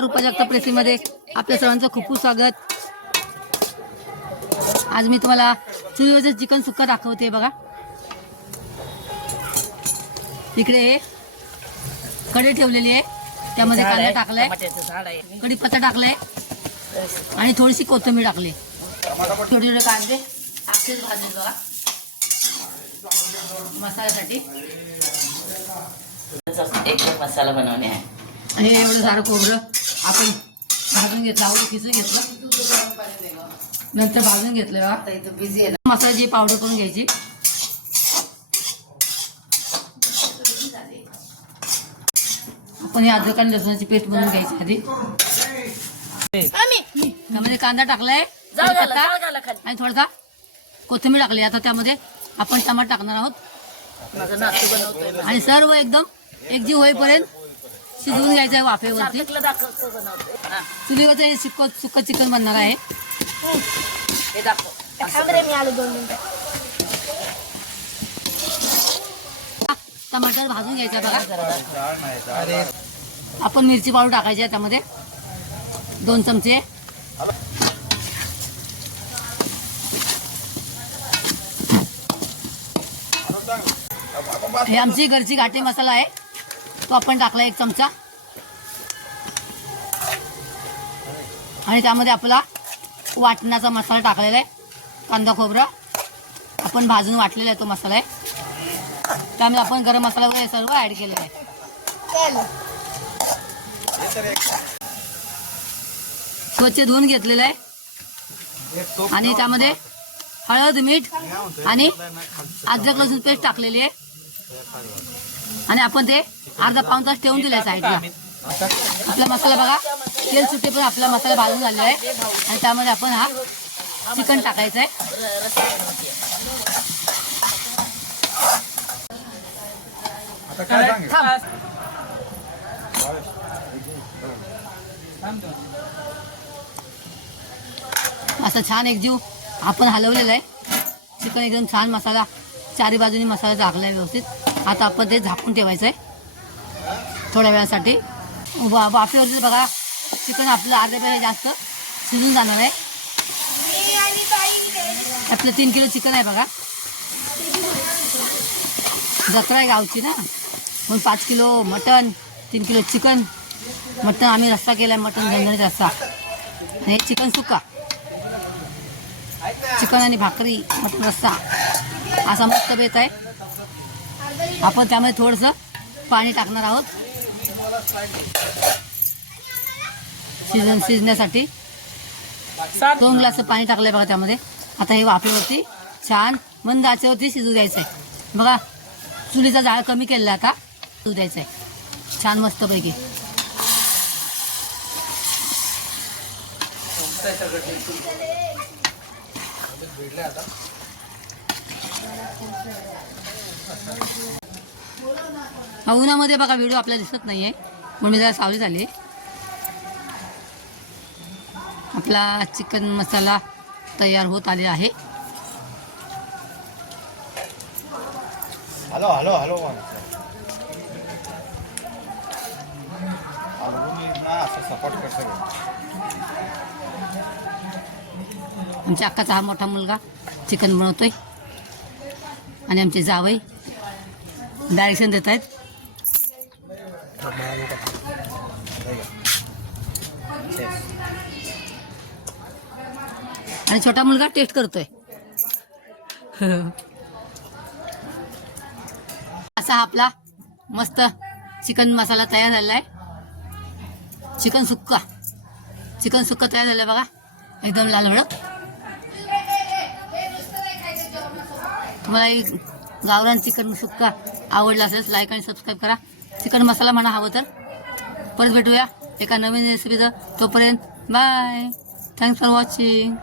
रुपा जगताप रेसिपीमध्ये आपल्या सर्वांचं खूप खूप स्वागत। आज मी तुम्हाला चुलीवरचं चिकन सुक्का दाखवते बघा। इकडे कढई ठेवलेली आहे, त्यामध्ये कांदा टाकलाय, कढीपत्ता टाकलाय आणि थोडीशी कोथिंबीर टाकली। छोटे छोटे कांदे असेच भाजले बघा मसाल्यासाठी। एक मसाला बनवणे आहे आणि एवढं सारं खोबरं आपण भाजून घेतलं, आवडून खिसून घेतलं, नंतर भाजून घेतलं बघा। मसाल्याची पावडर करून घ्यायची। आपण हे अद्रक आणि लसूणाची पेस्ट बनवून घ्यायची आधी। त्यामध्ये कांदा टाकलाय आणि थोडासा कोथिंबीर टाकली। आता त्यामध्ये आपण टमाटर टाकणार आहोत आणि सर्व एकदम एकजीव होईपर्यंत शिजवून घ्यायचं आहे वाफेवरती। चुलीवरचं हे सुक्क चिकन बनणार आहे। टमाटर भाजून घ्यायचा बघा। आपण मिरची पावडर टाकायची आहे त्यामध्ये 2 चमचे। हे आमची घरची घाटी मसाला आहे, तो आपण टाकला 1 चमचा। आणि त्यामध्ये आपला वाटणाचा मसाला टाकलेला आहे, कांदा खोबरा आपण भाजून वाटलेला आहे तो मसाला आहे। त्यामध्ये आपण गरम मसाला वगैरे सर्व ऍड केलेला आहे। स्वच्छ धुवून घेतलेलं आहे आणि त्यामध्ये हळद, मीठ आणि अद्रक लसूण पेस्ट टाकलेली आहे आणि आपण ते अर्धा पाऊण तास ठेवून दिले साईडला। आपला मसाला बघा तेल सुटे पण आपला मसाला भाजून झालेला आहे आणि त्यामध्ये आपण हा चिकन टाकायचं आहे। असं छान एकजीव आपण हलवलेलं आहे चिकन, एकदम छान मसाला चारी बाजूनी मसाला टाकलाय व्यवस्थित। आता आपण ते झाकून ठेवायचं आहे थोड्या वेळासाठी। वाफेवरती बघा चिकन आपलं अर्ध्यापेक्षा जास्त शिजून जाणार आहे। आपलं 3 किलो चिकन आहे बघा, जत्रा आहे गावची ना, म्हणून 5 kilo mutton, 3 kilo chicken. Mutton आम्ही रस्सा केलाय, मटन झणझणीत रस्सा। हे चिकन सुक्का, चिकन आणि भाकरी, मटन रस्सा असा मस्त बेत आहे। आपण त्यामध्ये थोडंसं पाणी टाकणार आहोत शिजण्यासाठी। 2 ग्लास पाणी टाकलंय बघा त्यामध्ये। आता हे वाफेवरती छान मंद आचेवरती शिजू द्यायचं आहे बघा। चुलीचा जाळ कमी केलेला आता शिजू द्यायचं आहे छान मस्त पैकी। उन्हामध्ये बघा व्हिडिओ आपल्याला दिसत नाहीये म्हणून मी जरा सावली झाली। आपला चिकन मसाला तयार होत आले आहे। हॅलो हॅलो हॅलो असं सपोर्ट करतो। आमच्या अक्काचा हा मोठा मुलगा चिकन बनवतोय आणि आमचे जावई डायरेक्शन देत आहेत। आणि छोटा मुलगा टेस्ट करतोय। असा आपला मस्त चिकन मसाला तयार झालेला आहे। चिकन सुक्का तयार झालाय बघा, एकदम लाल भडक। तुम्हाला गावरान चिकन सुक्का आवडला असेल लाईक आणि सबस्क्राईब करा। चिकन मसाला म्हणा हवं तर। परत भेटूया एका नवीन रेसिपीचं, तोपर्यंत बाय, थँक्स फॉर वॉचिंग।